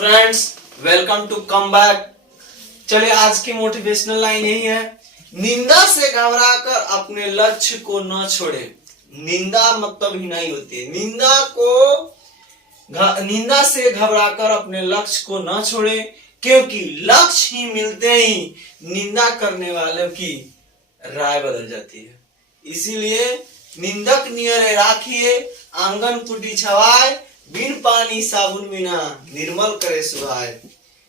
Friends, welcome to come back. चलिए, आज की मोटिवेशनल लाइन यही है, निंदा से घबराकर अपने लक्ष्य को न छोड़े। निंदा मतलब हिनाई होती है। निंदा से घबराकर अपने लक्ष्य को न छोड़े, क्योंकि लक्ष्य ही मिलते ही निंदा करने वालों की राय बदल जाती है। इसीलिए निंदक नियरे राखिए, आंगन कुटी छवाए, बिन पानी साबुन बिना निर्मल करे सुहाए।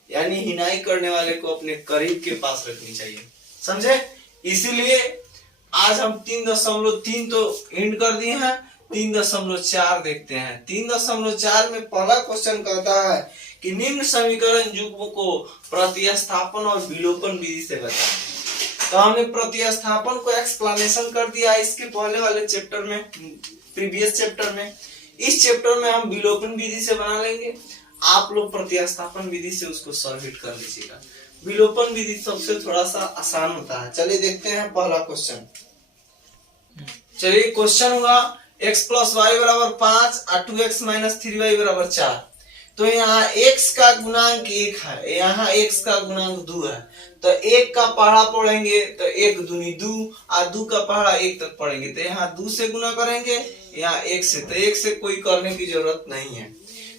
यानी हिनाई करने वाले को अपने करीब के पास रखनी चाहिए, समझे। इसीलिए आज हम 3.3 तो एंड कर दिए हैं, 3.4 देखते हैं। 3.4 में पहला क्वेश्चन कहता है कि निम्न समीकरण युग्म को प्रतिस्थापन और विलोपन विधि से बताएं। तो हमने प्रतिस्थापन को एक्सप्लेनेशन कर दिया इसके पहले वाले चैप्टर में, प्रीवियस चैप्टर में। इस चैप्टर में हम विलोपन विधि से बना लेंगे, आप लोग प्रतिस्थापन विधि से उसको सॉल्व कर लीजिएगा। विलोपन विधि सबसे थोड़ा सा आसान होता है। चलिए देखते हैं पहला क्वेश्चन। चलिए क्वेश्चन हुआ x + y = 5 और 2x - 3y = 4। तो यहाँ x का गुणांक 1 है, यहाँ x का गुणांक 2 है। तो 1 का पहाड़ा पढ़ेंगे तो 1 दूनी 2 और 2 का पहाड़ा 1 तक पढ़ेंगे तो यहाँ 2 से गुना करेंगे, यहाँ 1 से। तो 1 से कोई करने की जरूरत नहीं है।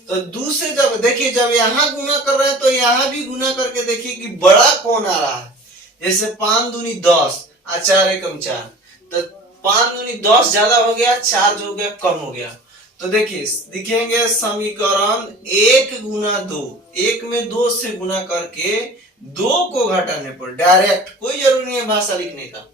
तो 2 से जब देखिए, जब यहाँ गुना कर रहे हैं तो यहाँ भी गुना करके देखिए कि बड़ा कौन आ रहा है। जैसे 5 दूनी 10 और 4 एकम 4, तो 5 दूनी 10 ज्यादा हो गया, 4 जो हो गया कम हो गया। तो देखिए लिखेंगे समीकरण 1 गुना 2, 1 में 2 से गुना करके 2 को घटाने पर, डायरेक्ट, कोई जरूरी नहीं है भाषा लिखने का।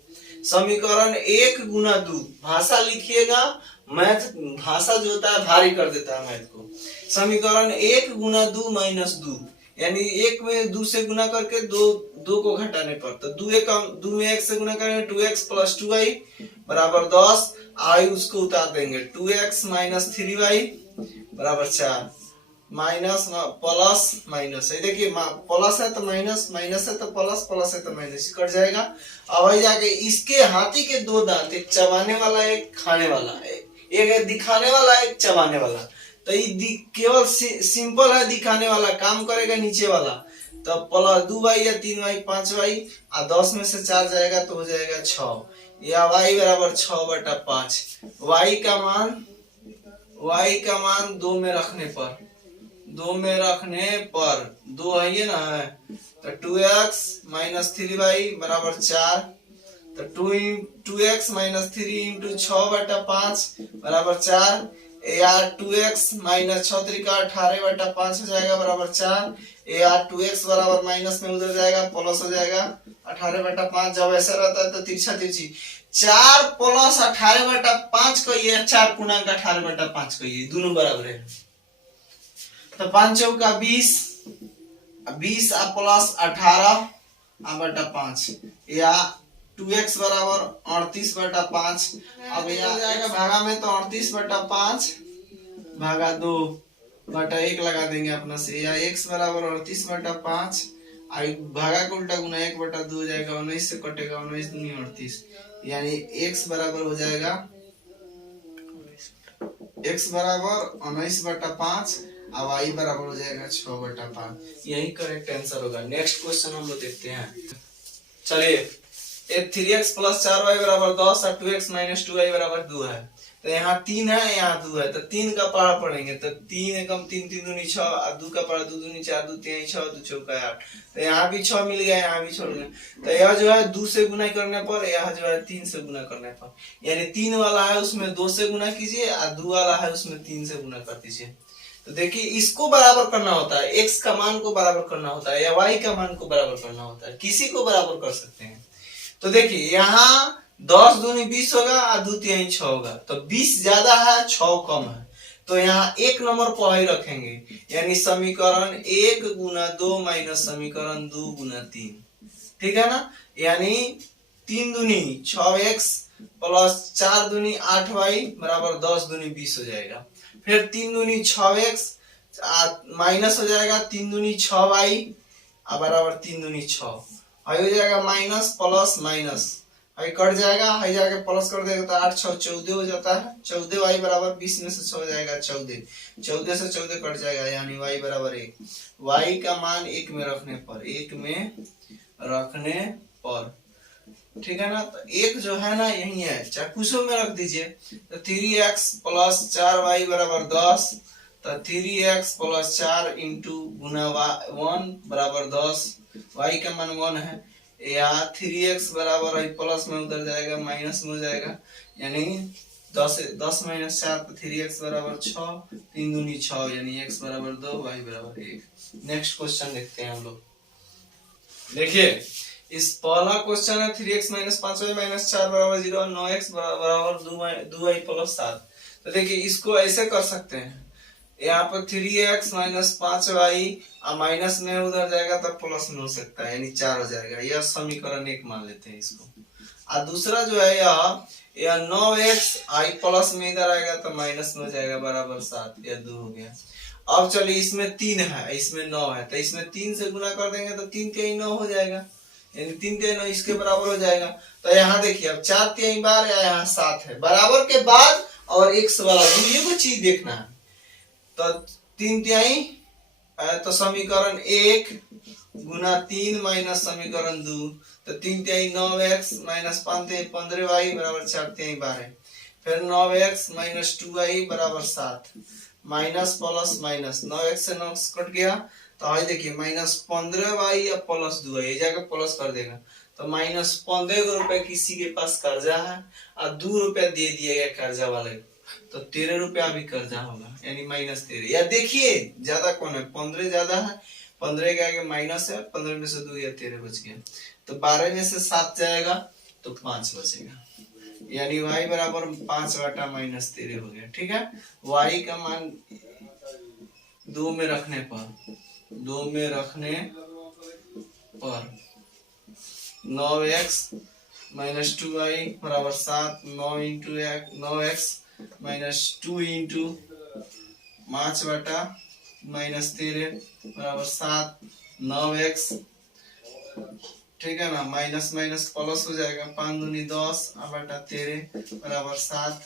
समीकरण 1 गुना 2, भाषा लिखिएगा, मैथ भाषा जो होता है भारी कर देता है मैथ को। समीकरण 1 गुना 2 माइनस 2, यानी 1 में 2 से गुना करके 2 को घटाने पर, तो 2 में 1 से गुना करेंगे 2x + 2y = 10। आई उसको उतार देंगे, 2x - 3y = 4, minus plus minus है। देखिए प्लस है तो माइनस, माइनस है तो प्लस, प्लस है तो माइनस, कट जाएगा। अब वही जाके इसके हाथी के 2 दांत, एक चबाने वाला एक खाने वाला, एक दिखाने वाला एक चबाने वाला। तो ये केवल सिंपल है, दिखाने वाला काम करेगा नीचे वाला। तो प्लस 2y या 3y 5y और 10 में से 4 जाएगा तो हो जाएगा 6, या y = 6/5। y का मान 2 में रखने पर, 2 है ये ना है, तो 2x - 3y = 4। तो 2x - 3 × 6/5 = 4, या 2x - 6 × 18/5 हो जाएगा = 4, या 2x बराबर माइनस में उधर जाएगा, प्लस हो जाएगा 18/5। जब ऐसा रहता है तो तिरछा तिरछी 4 + 18/5 को ये 4 पूर्णांक 18/5 को ये दोनों बराबर है। तो 5 चौका 20 प्लस 18/5, या 2x = 38/5। अब यहाँ जाएगा भागा में, तो 38/5 भागा 2/1 लगा देंगे अपना से, या x = 38/5, भागा को उल्टा गुना 1/2 हो जाएगा, 19 से कटेगा, 19 दूनी 38, यानी x बराबर हो जाएगा, x = 19/5 और y बराबर हो जाएगा 6/5। यही करेक्ट आंसर होगा। नेक्स्ट क्वेश्चन हम लोग देखते हैं। चलिए, 3x + 4y = 10 और 2x - 2y = 2 है। तो यहाँ 3 है, यहाँ 2 है, तो 3 का पहाड़ा पढ़ेंगे तो 3 एकम 3, 3 दूनी 6 और 2 का पहाड़ा 2 दूनी 4, 2 3 6, 2 चौका 8। तो यहाँ भी 6 मिल गया, यहाँ भी 6 मिल गया। तो यह जो है 2 से गुना करने पर, यह जो है 3 से गुना करने पर, यानी 3 वाला है उसमें 2 से गुना कीजिए और 2 वाला है उसमें 3 से गुना कर दीजिए। तो देखिए इसको बराबर करना होता है, x का मान को बराबर करना होता है, या y का मान को बराबर करना होता है, किसी को बराबर कर सकते हैं। तो देखिए यहाँ 10 दूनी 20 होगा और 2 3 6 होगा, तो 20 ज्यादा है, 6 कम है। तो यहाँ 1 नंबर पर ही रखेंगे, यानी समीकरण 1 गुना 2 माइनस समीकरण 2 गुना 3, ठीक है ना। यानी 3 दूनी 6x प्लस 4 दूनी 8y = 10 दूनी 20 हो जाएगा। फिर 3 दूनी 6x माइनस हो जाएगा 3 दूनी 6y = 3 दूनी 6, हो जाएगा माइनस प्लस माइनस, भाई कट जाएगा, हाई जाके प्लस कर देगा तो 8 6 14 हो जाता है। 14y बराबर 20 में से 6 हो जाएगा 14, 14 से 14 कट जाएगा, यानी y बराबर 1। y का मान 1 में रखने पर, 1 में रखने पर, ठीक है ना। तो एक जो है ना यही है, चाहे कुछो में रख दीजिए। तो 3x प्लस 4y बराबर 10, तो 3x प्लस 4 इंटू गुना 1 बराबर 10, y का मान 1 है। यहाँ 3x बराबर है, प्लस में उधर जाएगा माइनस में हो जाएगा, यानी 10 माइनस 4, तो 3x बराबर 6, 3 दूनी 6, यानी x बराबर 2, y बराबर 1। नेक्स्ट क्वेश्चन देखते हैं हम लोग। देखिए इस पहला क्वेश्चन है 3x माइनस 5y माइनस 4 बराबर 0, 9x बराबर 2y प्लस 7। तो देखिए इसको ऐसे कर सकते हैं, यहाँ पर 3x माइनस 5y माइनस में उधर जाएगा तब प्लस में हो सकता है, यानी 4 हो जाएगा। यह समीकरण 1 मान लेते हैं इसको। और दूसरा जो है यह 9x आई प्लस में इधर आएगा तो माइनस में हो जाएगा बराबर 7, यह 2 हो गया। अब चलिए इसमें 3 है, इसमें 9 है, तो इसमें 3 से गुना कर देंगे तो 3 3 9 हो जाएगा, यानी 3 3 9 इसके बराबर हो जाएगा। तो यहाँ देखिए अब 4 3 12 या यहाँ 7 है, बराबर के बाद और x वाला ये को चीज देखना है। तो 3 तिहाई तो समीकरण 1 गुना 3 माइनस समीकरण 2, तो 3 तिहाई 9x माइनस 5 तिहाई 15y बराबर 4 तिहाई 12, फिर 9x माइनस 2y बराबर 7, माइनस प्लस माइनस 9x से 9 कट गया, तो आई देखिए माइनस 15y या प्लस 2y, ये जाकर प्लस कर देगा, तो माइनस 15 रुपए किसी के पास कर्जा है और 2 रुपया दे दिया गया कर्जा वाले, तो 13 रुपया भी कर्जा होगा, यानी माइनस 13। या देखिए ज्यादा कौन है, 15 ज्यादा है, 15 के आगे माइनस है, 15 में से 2 या 13 बच गया, तो 12 में से 7 जाएगा तो 5 बचेगा, यानी y बराबर 5 बटा माइनस 13 हो गया। ठीक है, y का मान 2 में रखने पर 9x माइनस 2y बराबर 7, 9 इंटू 9x माइनस 2 इंटू 5 बटा माइनस 13 बराबर 7, 9x, ठीक है ना, माइनस माइनस प्लस हो जाएगा, 5 दूनी 10 बटा 13 बराबर 7,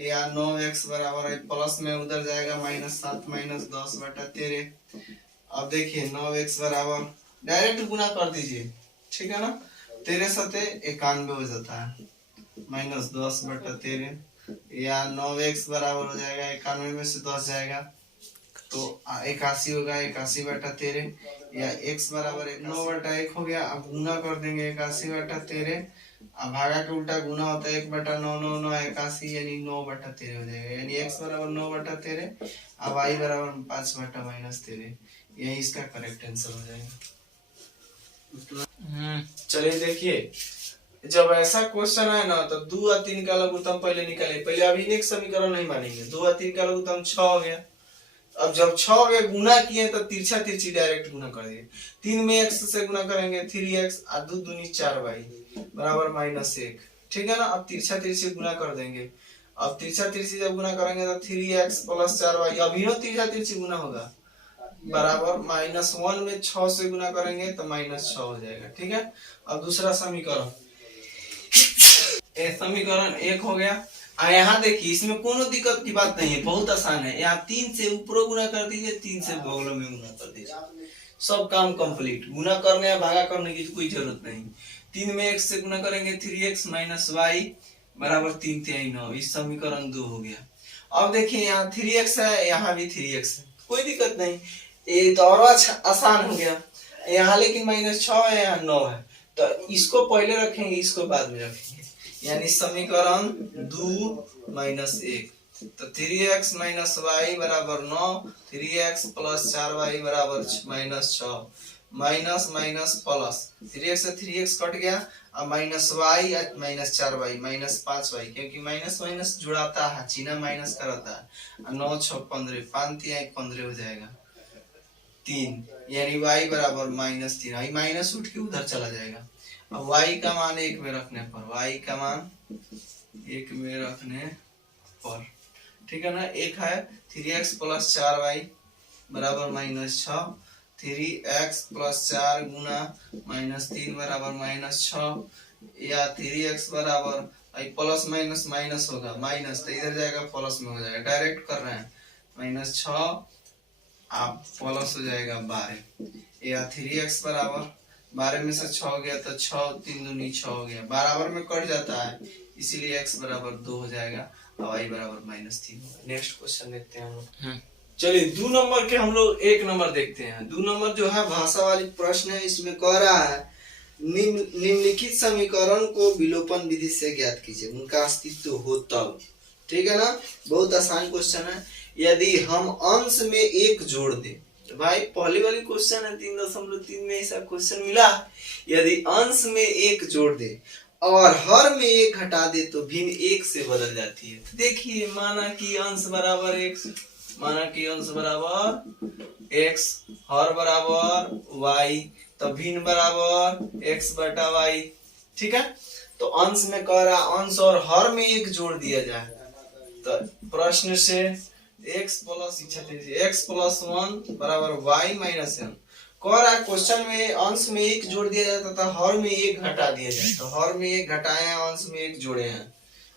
या 9x बराबर है प्लस में उधर जाएगा माइनस 7 माइनस 10 बटा 13। अब देखिए 9x बराबर डायरेक्ट गुना कर दीजिए, ठीक है ना, 13 सते 91 हो जाता है, माइनस 10 बटा 13, या 9x बराबर हो जाएगा 91 में से 10 जाएगा तो 81 होगा, 81 बटा 13, या x बराबर 9 बटा 1 हो गया। अब गुना कर देंगे 81 बटा 13, अब भागा के उल्टा गुना होता है 1 बटा 9 9 9 81, यानी 9 बटा 13 हो जाएगा, यानी x बराबर 9 बटा 13, अब y बराबर 5 बटा माइनस 13, यही इसका करेक्ट आंसर हो जाएगा। चलिए देखिए जब ऐसा क्वेश्चन है ना तो 2 और 3 का लघुत्तम पहले निकाले, पहले अभी एक समीकरण नहीं मानेंगे, 2 और 3 का लघुत्तम 6 हो गया। अब जब 6 हो गया गुना किए तो तिरछा तिरछी डायरेक्ट गुना कर दिए, 3 में x से गुना करेंगे 3x और 2 दूनी 4y बराबर माइनस 1, ठीक है ना। अब तिरछा तिरछी गुना कर देंगे, अब तिरछा तिरछी जब गुना करेंगे तो 3x प्लस 4y, अभी नो तिरछा तिरछी गुना होगा, बराबर माइनस 1 में 6 से गुना करेंगे तो माइनस 6 हो जाएगा, ठीक है। अब दूसरा समीकरण, समीकरण 1 हो गया। यहाँ देखिए इसमें कोनो दिक्कत की बात नहीं है, बहुत आसान है, यहाँ 3 से ऊपर गुना कर दीजिए, 3 से बगलों में गुना कर दीजिए, सब काम कंप्लीट। गुना करने या भागा करने की कोई जरूरत नहीं। 3 में x से गुना करेंगे 3x माइनस y बराबर 3 तिहाई 9, इस समीकरण 2 हो गया। अब देखिए यहाँ 3x है, यहाँ भी 3x है, कोई दिक्कत नहीं, ये तो और आसान हो गया। यहाँ लेकिन माइनस 6 है, यहाँ 9 है, तो इसको पहले रखेंगे, इसको बाद में रखेंगे, यानी समीकरण 2 माइनस 1, तो 3x माइनस y बराबर 9, 3x प्लस 4y बराबर minus 6, minus minus plus, 3x से 3x कट गया, अब minus y minus 4y minus 5y, क्योंकि माइनस माइनस जुड़ाता है, चिन्ह माइनस कराता है, 9 6 15, 5 तिहाई 15 हो जाएगा 3, यानी y बराबर माइनस 3, आई माइनस उठ के उधर चला जाएगा। अब y का मान 1 में रखने पर, y का मान 1 में रखने पर, ठीक है ना, 1 है 3x प्लस 4y बराबर माइनस 6, 3x प्लस 4 गुना माइनस 3 बराबर माइनस 6, या 3x बराबर प्लस माइनस माइनस होगा माइनस, तो इधर जाएगा प्लस में हो जाएगा, डायरेक्ट कर रहे हैं -6 आप प्लस हो जाएगा 12 या 3x बराबर 12 में से 6 गया तो 6 3 दूनी 6 हो गया, बराबर में कट जाता है इसीलिए x बराबर 2 हो जाएगा और y बराबर -3 होगा। नेक्स्ट क्वेश्चन देखते हैं हम लोग। चलिए 2 नंबर के हम लोग 1 नंबर देखते हैं। 2 नंबर जो है भाषा वाली प्रश्न है, इसमें कह रहा है निम्नलिखित समीकरण को विलोपन विधि से ज्ञात कीजिए, उनका अस्तित्व हो तब। ठीक है ना, बहुत आसान क्वेश्चन है। यदि हम अंश में 1 जोड़ दे, भाई पहली वाली क्वेश्चन है 3.3 में ऐसा क्वेश्चन मिला, यदि अंश में 1 जोड़ दे और हर में 1 घटा दे तो भिन्न 1 से बदल जाती है। तो देखिए माना कि अंश बराबर x, माना कि अंश बराबर x, हर बराबर y, तो भिन्न बराबर x बटा y। ठीक है, तो अंश में कह रहा अंश और हर में 1 जोड़ दिया जाए, तो प्रश्न से x प्लस 1 बराबर y माइनस n कह रहा है। क्वेश्चन में अंश में 1 जोड़ दिया जाता था, हर में 1 घटा दिया जाए, तो हर में 1 घटाए हैं, अंश में 1 जोड़े हैं,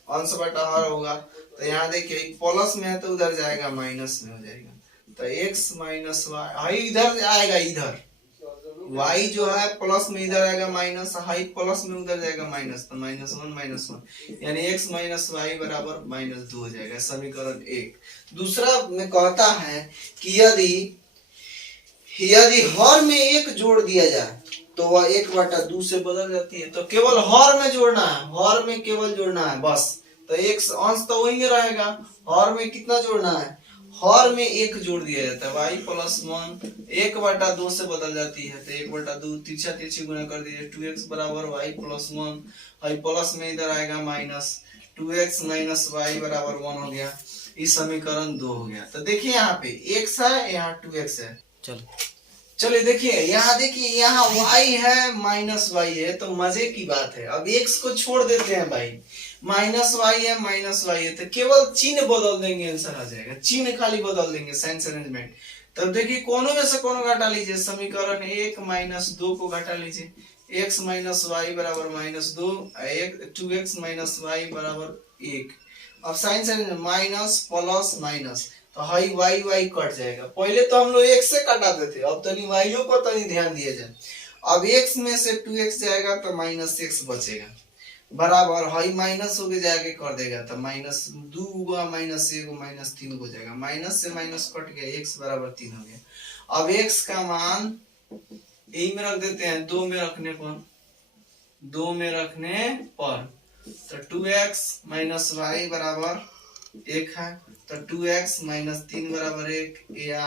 अंश बटा हर होगा। तो यहाँ देखिए प्लस में है तो उधर जाएगा माइनस में हो जाएगा, तो x माइनस वाई इधर आएगा, इधर y जो है प्लस में इधर आएगा माइनस, हाई प्लस में उधर जाएगा माइनस, तो -1 यानी x माइनस वाई बराबर -2 हो जाएगा, समीकरण 1। दूसरा में कहता है कि यदि हर में 1 जोड़ दिया जाए तो वह 1/2 से बदल जाती है। तो केवल हर में जोड़ना है, हर में केवल जोड़ना है बस, तो x अंश तो वही रहेगा, हर में कितना जोड़ना है, हर में 1 जोड़ दिया जाता है, y प्लस 1 1/2 से बदल जाती है, तो 1/2 तिरछा तिरछी गुना कर दीजिए, 2x बराबर y प्लस 1, y प्लस में इधर आएगा माइनस, 2x माइनस y बराबर 1 हो गया, इस समीकरण 2 हो गया। तो देखिए यहाँ पे x है, यहाँ 2x है। चलिए देखिए यहाँ y है माइनस y है, तो मजे की बात है। अब x को छोड़ देते हैं भाई, माइनस y है तो केवल चिन्ह बदल देंगे, आंसर आ जाएगा, चिन्ह खाली बदल देंगे, साइंस अरेंजमेंट। तब देखिए कोनो में से कोनो घटा लीजिए, समीकरण 1 -2 को घटा लीजिए, x माइनस वाई बराबर -2, 2x माइनस वाई बराबर 1। अब science arrangement minus plus minus, तो हाई y कट जाएगा। पहले तो हम लोग x से कटाते थे, अब तनी y को तनी ध्यान दिया जाए। अब x में से 2x जाएगा तो -x बचेगा, बराबर हाई माइनस होके जाके कर देगा, तो -2 -1 हो जाएगा, माइनस से माइनस कट गया, x बराबर 3 हो गया। अब x का मान यही में रख देते हैं, 2 में रखने पर तो 2x माइनस वाई बराबर 1 है, तो 2x माइनस 3 बराबर 1, या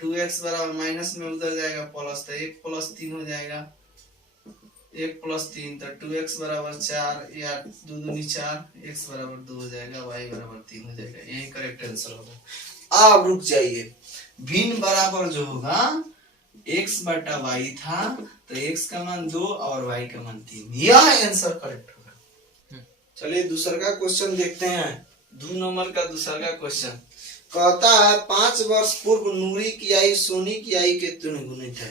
2x बराबर माइनस में उधर जाएगा प्लस, तो 1 प्लस 3 हो जाएगा, 1 प्लस 3, तो 2x बराबर 4 या 2 दूनी 4, x बराबर 2 हो जाएगा, y बराबर 3 हो जाएगा, यही करेक्ट आंसर होगा। अब रुक जाइए, भिन्न बराबर जो होगा x बटा y था, तो x का मान 2 और y का मान 3, यह आंसर करेक्ट होगा। चलिए दूसरा का क्वेश्चन देखते हैं। 2 नंबर का दूसरा का क्वेश्चन कहता है 5 वर्ष पूर्व नूरी की आयु सोनी की आयु के तुल्य गुणित है।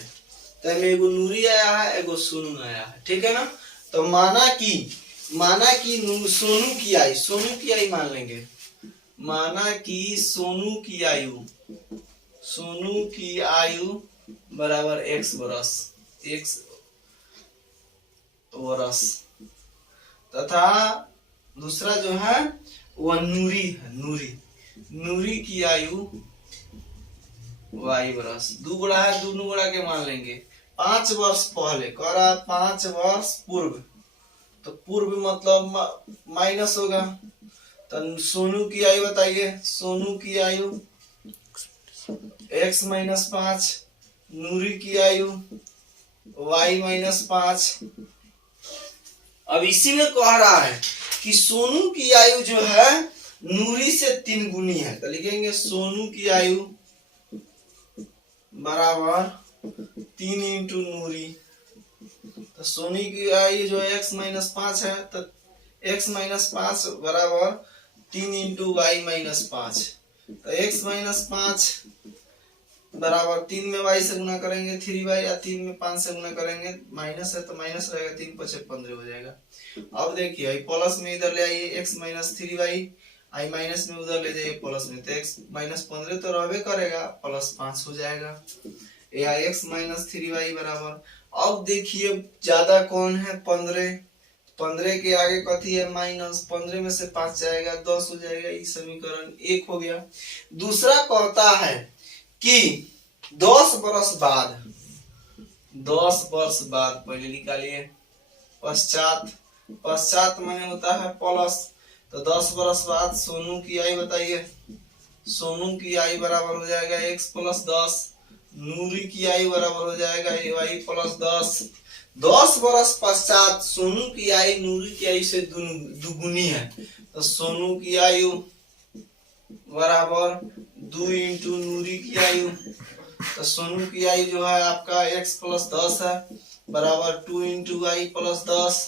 तो एगो नूरी आया है, एगो सोनू आया है, ठीक है ना। तो माना कि सोनू की आयु मान लेंगे, माना कि सोनू की आयु बराबर x वर्ष तथा दूसरा जो है वह नूरी है, नूरी की आयु y वर्ष। 2 गुणा है, दोनों गुणा के मान लेंगे। 5 वर्ष पहले कह रहा 5 वर्ष पूर्व, तो पूर्व मतलब माइनस होगा, तो सोनू की आयु बताइए, सोनू की आयु x माइनस 5, नूरी की आयु y माइनस 5। अब इसी में कह रहा है कि सोनू की आयु जो है नूरी से 3 गुनी है, तो लिखेंगे सोनू की आयु बराबर 3 इंटू नूरी, तो सोनी की आयु जो x माइनस 5 है, तो x माइनस 5 बराबर 3 इंटू y माइनस 5, तो x माइनस 5 बराबर 3 में y से गुना करेंगे 3y, या 3 में 5 से गुना करेंगे, माइनस है तो माइनस रहेगा, 3 5 15 हो जाएगा। अब देखिए प्लस में इधर ले आइए x माइनस 3y, आई माइनस में उधर ले जाइए प्लस में, तो x माइनस 15 तो रहबे करेगा, प्लस 5 हो जाएगा। या x माइनस 3y बराबर, अब देखिए ज्यादा कौन है 15, 15 के आगे कथी है माइनस, 15 में से 5 जाएगा 10 हो जाएगा, ये समीकरण 1 हो गया। दूसरा कहता है कि 10 वर्ष बाद, 10 वर्ष बाद पहले निकालिए, पश्चात, पश्चात माने होता है प्लस, तो 10 वर्ष बाद सोनू की आयु बताइए, सोनू की आयु बराबर हो जाएगा x प्लस 10, नूरी की आयु बराबर हो जाएगा y प्लस 10। 10 वर्ष पश्चात सोनू की आयु नूरी की आयु से दुगुनी है, तो सोनू की आयु बराबर 2 इंटू नूरी की आयु, तो सोनू की आयु जो है आपका x प्लस 10 है, बराबर 2 इंटू y प्लस 10,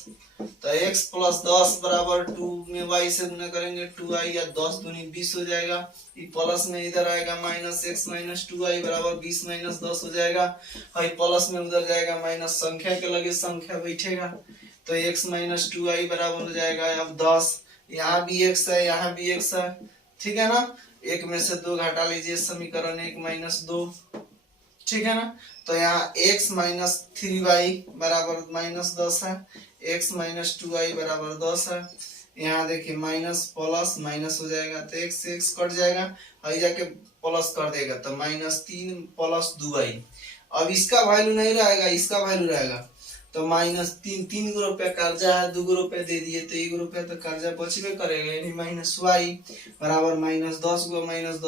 तो x प्लस 10 बराबर 2 में y से गुना करेंगे 2y, या 10 दूनी 20 हो जाएगा, ये प्लस में इधर आएगा माइनस x माइनस 2y बराबर 20 माइनस 10 हो जाएगा, और प्लस में उधर जाएगा माइनस, संख्या के लगे संख्या बैठेगा, तो x माइनस 2y बराबर हो जाएगा अब 10, यहाँ भी x है यहाँ भी x है, ठीक है ना, एक में से 2 घटा लीजिए, समीकरण 1 माइनस 2, ठीक है ना, तो यहाँ x माइनस 3y बराबर माइनस 10 है, x माइनस 2y बराबर 10 है, यहाँ देखिए माइनस प्लस माइनस हो जाएगा, तो x से x कट जाएगा, और जाके प्लस कर देगा, तो माइनस 3 प्लस 2y, अब इसका वैल्यू नहीं रहेगा, इसका वैल्यू रहेगा, तो माइनस 3, 3 रुपया कर्जा है, 2 रुपया दे दिए तो 1 रुपया तो कर्जा बचबे करेगा, यानी माइनस y बराबर माइनस 10 गो माइनस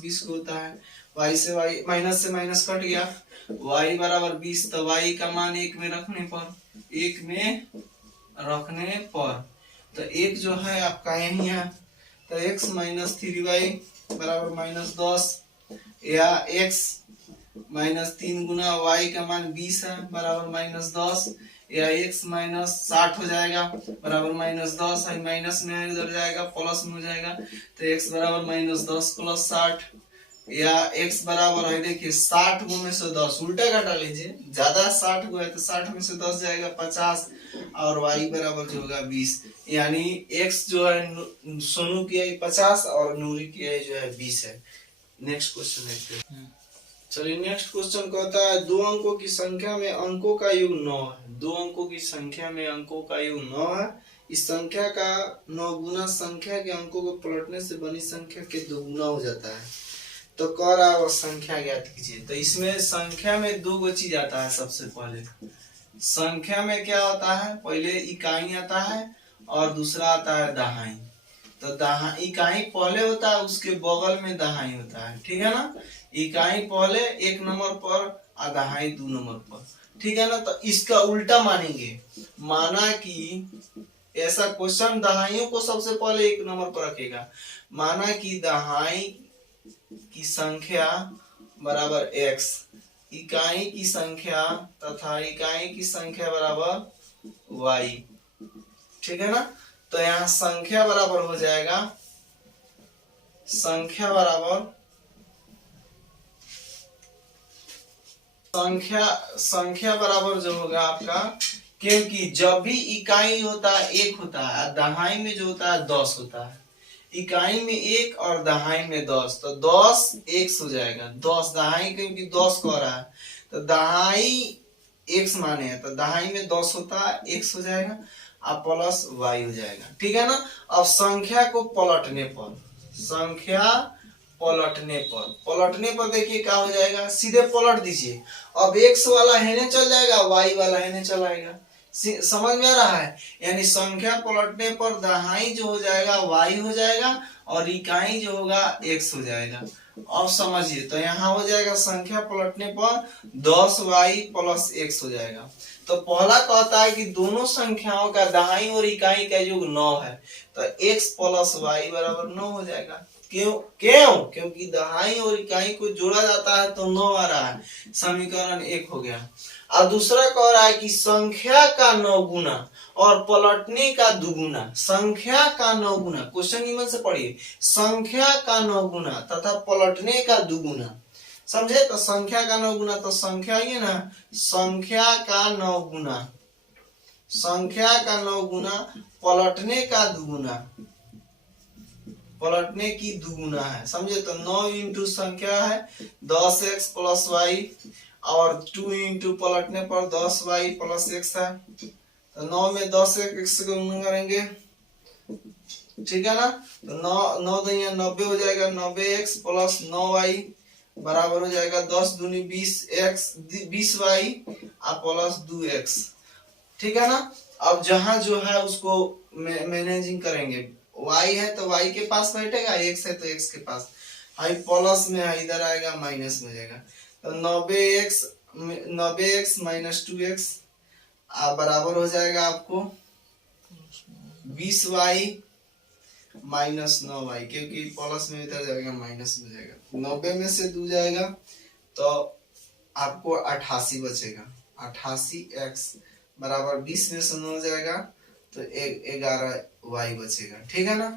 20 को होता है, y से y माइनस से माइनस कट गया, y बराबर 20, तो y का मान 1 में रखने पर, 1 में रखने पर, तो 1 जो है आपका यही है, तो x माइनस 3y बराबर माइनस 10, या x माइनस 3 गुना y का मान 20 है बराबर माइनस 10, या x माइनस 60 हो जाएगा बराबर माइनस 10, है माइनस में इधर जाएगा प्लस में हो जाएगा, तो x बराबर माइनस 10 प्लस 60, या x बराबर है देखिए 60 गो में से 10, उल्टा घटा लीजिए, ज्यादा 60 गो है तो 60 में से 10 जाएगा 50, और y बराबर जो होगा 20, यानी x जो है सोनू की आई 50 और नूरी की आई जो है 20 है। नेक्स्ट क्वेश्चन देखते हैं। चलिए नेक्स्ट क्वेश्चन कहता है 2 अंकों की संख्या में अंकों का योग 9 है, 2 अंकों की संख्या में अंकों का योग 9 है, इस संख्या का 9 गुना संख्या के अंकों को पलटने से बनी संख्या के 2 गुना हो जाता है, तो कह रहा है संख्या ज्ञात कीजिए। तो इसमें संख्या में 2 गो चीज आता है, सबसे पहले संख्या में क्या होता है, पहले इकाई आता है और दूसरा आता है दहाई, तो इकाई पहले होता है, उसके बगल में दहाई होता है, ठीक है ना, इकाई पहले 1 नंबर पर और दहाई 2 नंबर पर, ठीक है ना, तो इसका उल्टा मानेंगे, माना कि ऐसा क्वेश्चन दहाइयों को सबसे पहले 1 नंबर पर रखेगा, माना कि दहाई की संख्या बराबर x, इकाई की संख्या तथा इकाई की संख्या बराबर y, ठीक है ना, तो यहाँ संख्या बराबर हो जाएगा, संख्या बराबर संख्या बराबर जो होगा आपका, क्योंकि जब भी इकाई होता है 1 होता है, दहाई में जो होता है 10 होता है, इकाई में 1 और दहाई में 10, तो 10 x हो जाएगा, 10 दहाई क्योंकि 10 कह रहा है, तो दहाई x माने है, तो दहाई में 10 होता है, x हो जाएगा और प्लस y हो जाएगा, ठीक है ना। अब संख्या को पलटने पर, संख्या पलटने पर देखिए क्या हो जाएगा, सीधे पलट दीजिए, अब x वाला हेने चल जाएगा, y वाला हेने चल आएगा, समझ में आ रहा है, यानी संख्या पलटने पर दहाई जो हो जाएगा y हो जाएगा और इकाई जो होगा x हो जाएगा। अब समझिए, तो यहाँ हो जाएगा संख्या पलटने पर 10y प्लस x हो जाएगा, तो पहला कहता है कि दोनों संख्याओं का दहाई और इकाई का योग 9 है, तो x प्लस y बराबर 9 हो जाएगा। क्योंकि दहाई और इकाई को जोड़ा जाता है तो 9 आ रहा है, समीकरण 1 हो गया। और दूसरा कह रहा है कि संख्या का 9 गुना और पलटने का दुगुना, संख्या का 9 गुना, क्वेश्चन निमन से पढ़िए, संख्या का 9 गुना तथा पलटने का दुगुना, समझे। तो संख्या का 9 गुना, तो संख्या ये ना, संख्या का 9 गुना, संख्या का 9 गुना पलटने का दुगुना, पलटने की दुगुना है, समझे। तो 9 इंटू संख्या है 10x प्लस वाई, और 2 इंटू पलटने पर 10y प्लस x है। तो 9 में 10x को गुणा करेंगे, ठीक है ना। तो 9 दुनिया 90 हो जाएगा, 90x प्लस 9y बराबर हो जाएगा 10 दूनी 20x 20y प्लस 2x, ठीक है ना। अब जहां जो है उसको मैनेजिंग करेंगे, y है तो y के पास बैठेगा, x है तो x के पास, हाई प्लस में है, इधर आएगा माइनस में जाएगा। तो 90x माइनस 2x बराबर हो जाएगा आपको 20y माइनस 9y, क्योंकि प्लस में इधर जाएगा माइनस में जाएगा। 90 में से 2 जाएगा तो आपको 88 बचेगा, 88x बराबर 20 में से 9 जाएगा तो 11y बचेगा, ठीक है ना।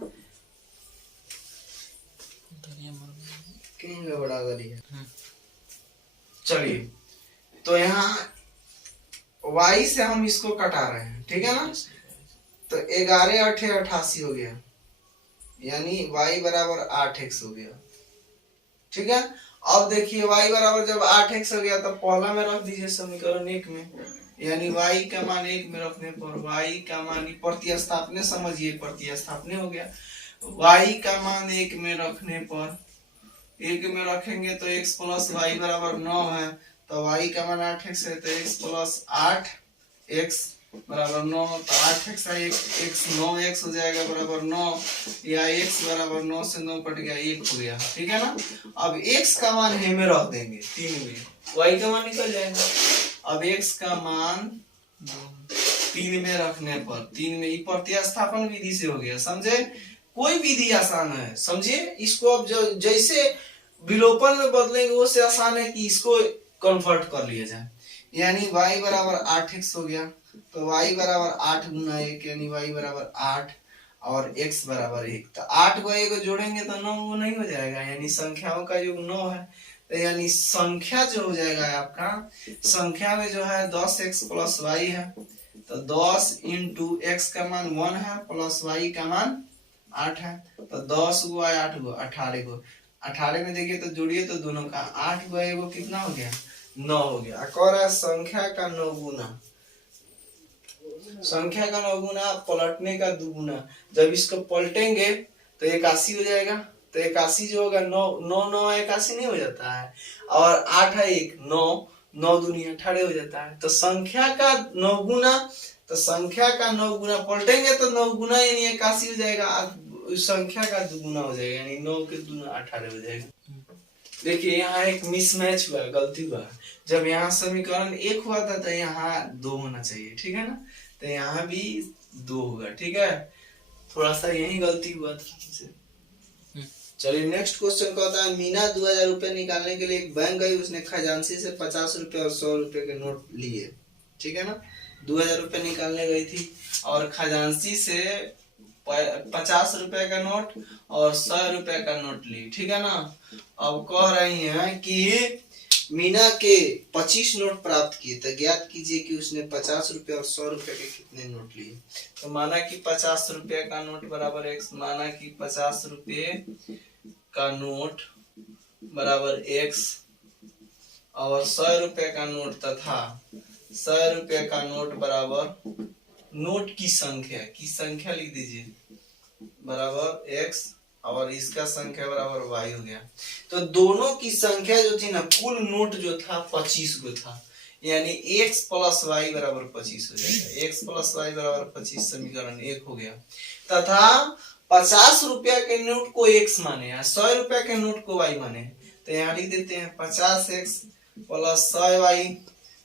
कहीं गड़बड़ा गई है। चलिए, तो यहाँ y से हम इसको कटा रहे हैं, ठीक है ना। तो 11 8 88 हो गया, यानी y बराबर 8x हो गया, ठीक है। अब देखिए y बराबर जब 8x हो गया तो पहला में रख दीजिए समीकरण 1 में, यानी y का मान 1 में रखने पर y का मान प्रतिस्थापन, समझिए प्रतिस्थापन हो गया। y का मान 1 में रखने पर, 1 में रखेंगे तो x प्लस y बराबर 9 है, तो y का मान 8x है, तो x प्लस 8x बराबर 9, तो 8x है, x 9x हो जाएगा बराबर 9, या x बराबर 9 से 9 कट गया 1 हो गया, ठीक है ना। अब x का मान है में रख देंगे 3 में, y का मान निकल जाएगा। अब x का मान 3 में रखने पर, 3 में प्रतिस्थापन विधि से हो गया, समझे। कोई विधि आसान है, समझिए। इसको अब जो जैसे विलोपन में बदलेंगे वो से आसान है कि इसको कन्वर्ट कर लिया जाए, यानी y बराबर 8x हो गया, तो y बराबर 8 गुना 1, यानी y बराबर 8 और x बराबर 1। तो 8 को 1 जोड़ेंगे तो 9 वो नहीं हो जाएगा, यानी संख्याओं का योग 9 है। तो यानी संख्या जो हो जाएगा आपका, संख्या में जो है 10x प्लस y है, तो 10 इंटू x का मान 1 है प्लस y का मान 8 है, तो 10 गो 8 गो 18 गो, 18 में देखिए तो जोड़िए तो दोनों का 8 गो 1 गो कितना हो गया, 9 हो गया। कह रहा है संख्या का 9 गुना, संख्या का 9 गुना पलटने का 2 गुना। जब इसको पलटेंगे तो 81 हो जाएगा, तो 81 जो होगा 9 9 9 81 नहीं हो जाता है, और 8 है 1 9 9 दूनी 18 हो जाता है। तो संख्या का 9 गुना, तो संख्या का 9 गुना पलटेंगे तो 9 गुना यानी 81 हो जाएगा, संख्या का 2 गुना हो जाएगा, यानी 9 के 2 18 हो जाएगा। देखिए यहाँ एक मिसमैच हुआ, गलती हुआ। जब यहाँ समीकरण 1 हुआ था तो यहाँ 2 होना चाहिए, ठीक है ना। तो यहाँ भी 2 होगा, ठीक है। थोड़ा सा यही गलती हुआ था। चलिए नेक्स्ट क्वेश्चन कहता है, मीना 2000 रुपए निकालने के लिए एक बैंक गई, उसने खजांची से 50 रुपए और 100 रुपए के नोट लिए, ठीक है ना। 2000 रुपए निकालने गई थी और खजांची से 50 रुपए का नोट और 100 रुपए का नोट ली, ठीक है ना। अब कह रही हैं कि मीना के 25 नोट प्राप्त किए, तो ज्ञात कीजिए कि उसने 50 रुपए और 100 रुपए के कितने नोट लिए। तो माना कि 50 रुपए का नोट बराबर x, माना कि 50 रुपए का नोट बराबर x और 100 रुपए का नोट तथा 100 रुपए का नोट बराबर नोट की संख्या लिख दीजिए बराबर x और इसका संख्या बराबर y हो गया। तो दोनों की संख्या जो थी ना, कुल नोट जो था 25 गो था, यानी x प्लस y बराबर 25 हो जाएगा। x प्लस y बराबर 25 समीकरण 1 हो गया। तथा 50 रुपया के नोट को x माने, 100 रुपया के नोट को y माने, तो यहाँ लिख देते हैं 50x प्लस 100y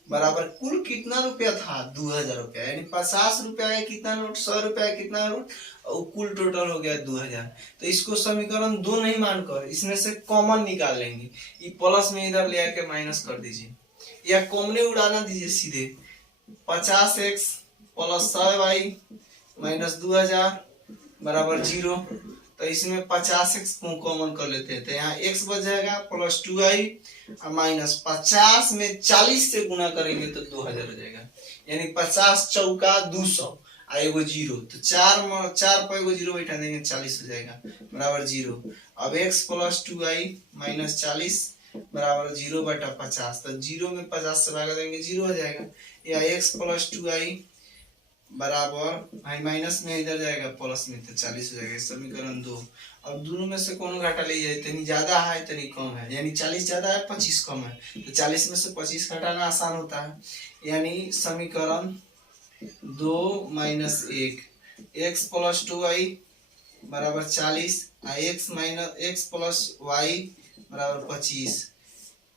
बराबर कुल कितना रुपया था, 2000 रुपया, यानी 50 रुपया का कितना नोट, 100 रुपया का कितना नोट, और कुल टोटल हो गया 2000। तो इसको समीकरण 2 नहीं मानकर इसमें से कॉमन निकाल लेंगे, ये प्लस में इधर ले आके माइनस कर दीजिए, या कॉमन उड़ाना दीजिए सीधे। 50x प्लस 100y माइनस 2000 बराबर 0। तो इसमें 50x को कॉमन कर लेते हैं, तो यहाँ x बच जाएगा प्लस 2y और माइनस 50 में 40 से गुना करेंगे तो 2000 हो जाएगा। यानी 50 चौका 200 आ एगो जीरो, तो चार पर एगो जीरो बैठा देंगे 40 हो जाएगा बराबर जीरो। अब x प्लस 2i माइनस 40 बराबर 0/50, तो जीरो में 50 से भागा देंगे 0 हो जाएगा। या x प्लस 2i बराबर भाई माइनस में इधर जाएगा प्लस में, तो 40 हो जाएगा। समीकरण 2। अब दोनों में से कौन घाटा ले जाए, तनी ज्यादा है तनी कम है, यानी 40 ज्यादा है 25 कम है, तो 40 में से 25 घटाना आसान होता है। यानी समीकरण 2 माइनस 1 x प्लस 2i बराबर 40 x प्लस y बराबर 25,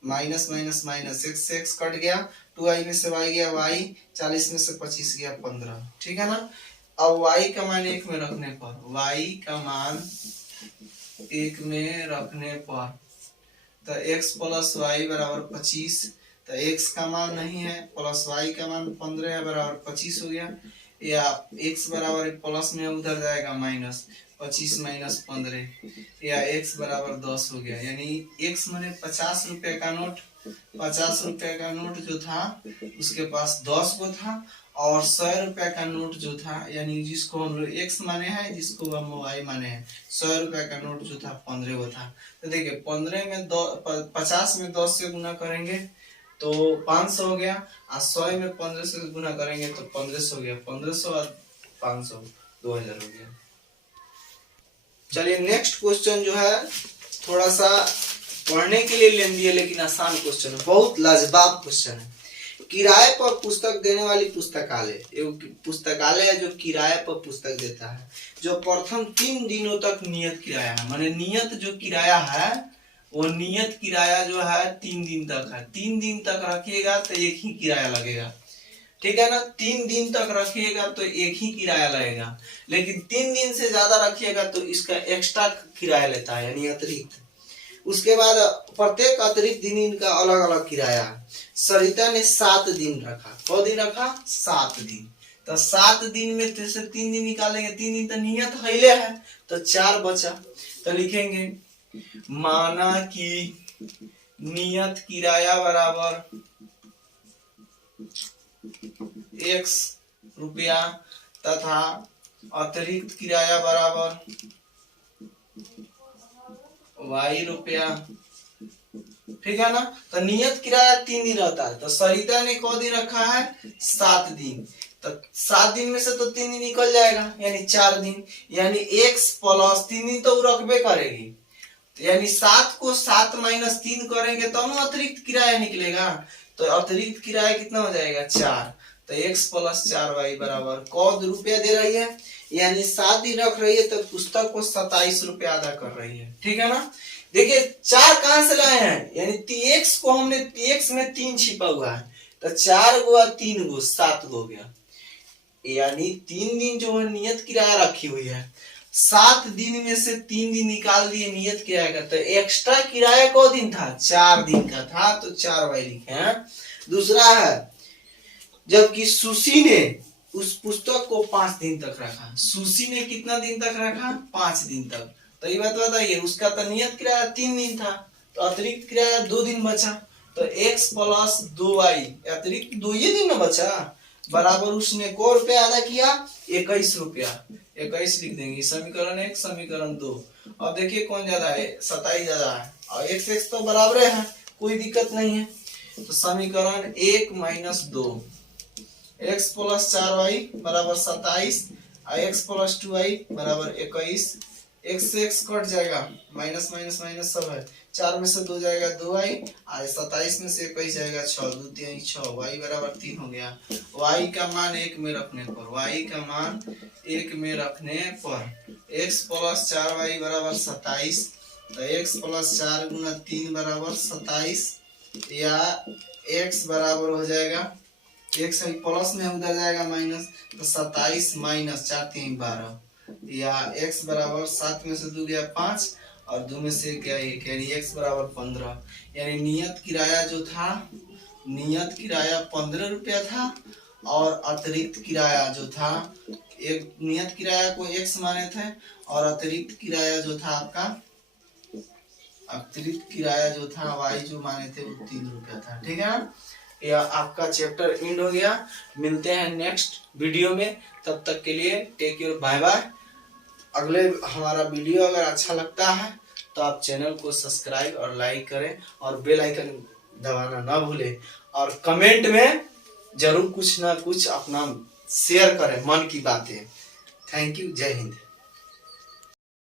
माइनस माइनस माइनस x से x कट गया, 2i में से y गया y, 40 में से 25 गया 15, ठीक है ना। अब y का मान 1 में रखने पर, y का मान 1 में रखने पर तो x प्लस y बराबर 25, तो x का मान नहीं है प्लस y का मान 15 है बराबर 25 हो गया। या x बराबर प्लस में उधर जाएगा माइनस, 25 माइनस 15, या x बराबर 10 हो गया। यानी x माने 50 रुपए का नोट, 50 रुपए का नोट जो था उसके पास 10 को था, और 100 रुपए का नोट जो था, यानी जिसको हम लोग x माने हैं जिसको हम y माने हैं, 100 रुपए का नोट जो था 15 को था। तो देखिए 15 में 50 में 10 से गुना करेंगे तो 500 हो गया, और 100 में 15 से गुना करेंगे तो 1500 हो गया, 1500 और 500 2000 हो गया। चलिए नेक्स्ट क्वेश्चन जो है थोड़ा सा पढ़ने के लिए लेंदी है लेकिन आसान क्वेश्चन है, बहुत लाजवाब क्वेश्चन है। किराए पर पुस्तक देने वाली पुस्तकालय, पुस्तकालय है जो किराए पर पुस्तक देता है, जो प्रथम 3 दिनों तक नियत किराया है, माने नियत जो किराया है वो नियत किराया जो है 3 दिन तक है। 3 दिन तक रखिएगा तो एक ही किराया लगेगा, ठीक है ना। 3 दिन तक रखिएगा तो एक ही किराया लगेगा, लेकिन 3 दिन से ज्यादा रखिएगा तो इसका एक्स्ट्रा किराया लेता है, यानी अतिरिक्त। उसके बाद प्रत्येक अतिरिक्त दिन इनका अलग अलग किराया। सरिता ने 7 दिन रखा, कौ दिन रखा 7 दिन, तो 7 दिन में से 3 दिन निकालेंगे, 3 दिन तो नियत हईले है तो 4 बचा, तो लिखेंगे माना कि नियत किराया बराबर x रुपया तथा अतिरिक्त किराया बराबर y रुपया, ठीक है ना। तो नियत किराया 3 दिन रहता है, तो सरिता ने कौ दिन रखा है 7 दिन, तो 7 दिन में से तो 3 दिन निकल जाएगा यानी 4 दिन, यानी x प्लस 3 दिन तो वो रखबे करेगी, तो यानी 7 को 7 माइनस 3 करेंगे तो अतिरिक्त किराया निकलेगा, तो अतिरिक्त किराया कितना हो जाएगा 4, तो x प्लस 4y बराबर कौ रुपया दे रही है, यानी 7 दिन रख रही है तो पुस्तक को 27 रुपया अदा कर रही है, ठीक है ना। देखिए 4 कहां से लाए हैं, यानी x को हमने x में 3 छिपा हुआ है, तो 4 गो और 3 गो 7 गो हो गया, यानी 3 दिन जो है नियत किराया रखी हुई है, 7 दिन में से 3 दिन निकाल दिए नियत किराया का, तो एक्स्ट्रा किराया कौ दिन था 4 दिन का था, तो 4 वाई लिखे हैं। दूसरा है जबकि सुशी ने उस पुस्तक को 5 दिन तक रखा, सुशी ने कितना दिन तक रखा 5 दिन तक, तो ये बात बताइए उसका तो नियत किराया 3 दिन था, तो अतिरिक्त किराया 2 दिन बचा, तो x प्लस 2y अतिरिक्त 2 ही दिन में बचा बराबर उसने को रुपया अदा किया 21 रुपया, 21 लिख देंगे। समीकरण 1 समीकरण 2। अब देखिए कौन ज्यादा है 27 ज्यादा है, और x तो बराबर है कोई दिक्कत नहीं है, तो समीकरण 1 माइनस 2 x प्लस 4y बराबर 27 और x प्लस 2y बराबर 21, x से x कट जाएगा माइनस माइनस माइनस सब है, 4 में से 2 जाएगा 2y, और 27 में से 21 जाएगा 6, 2 3 6, y बराबर 3 हो गया। y का मान 1 में रखने पर, y का मान 1 में रखने पर x प्लस 4y बराबर 27, तो x प्लस 4 गुना 3 बराबर 27, या x बराबर हो जाएगा x प्लस में उधर जाएगा माइनस, तो 27 माइनस 4 3 12, या x बराबर 7 में से 2 गया 5 और 2 में से गया 1, यानी x बराबर 15, यानी नियत किराया जो था नियत किराया 15 रुपया था, और अतिरिक्त किराया जो था एक नियत किराया को x माने थे और अतिरिक्त किराया जो था आपका अतिरिक्त किराया जो था हवाई जो माने थे वो 3 रुपया था। ठीक है ना, यह आपका चैप्टर एंड हो गया। मिलते हैं नेक्स्ट वीडियो में, तब तक के लिए टेक केयर, बाय बाय। अगले हमारा वीडियो अगर अच्छा लगता है तो आप चैनल को सब्सक्राइब और लाइक करें और बेल आइकन दबाना ना भूलें, और कमेंट में जरूर कुछ ना कुछ अपना शेयर करें मन की बातें। थैंक यू, जय हिंद।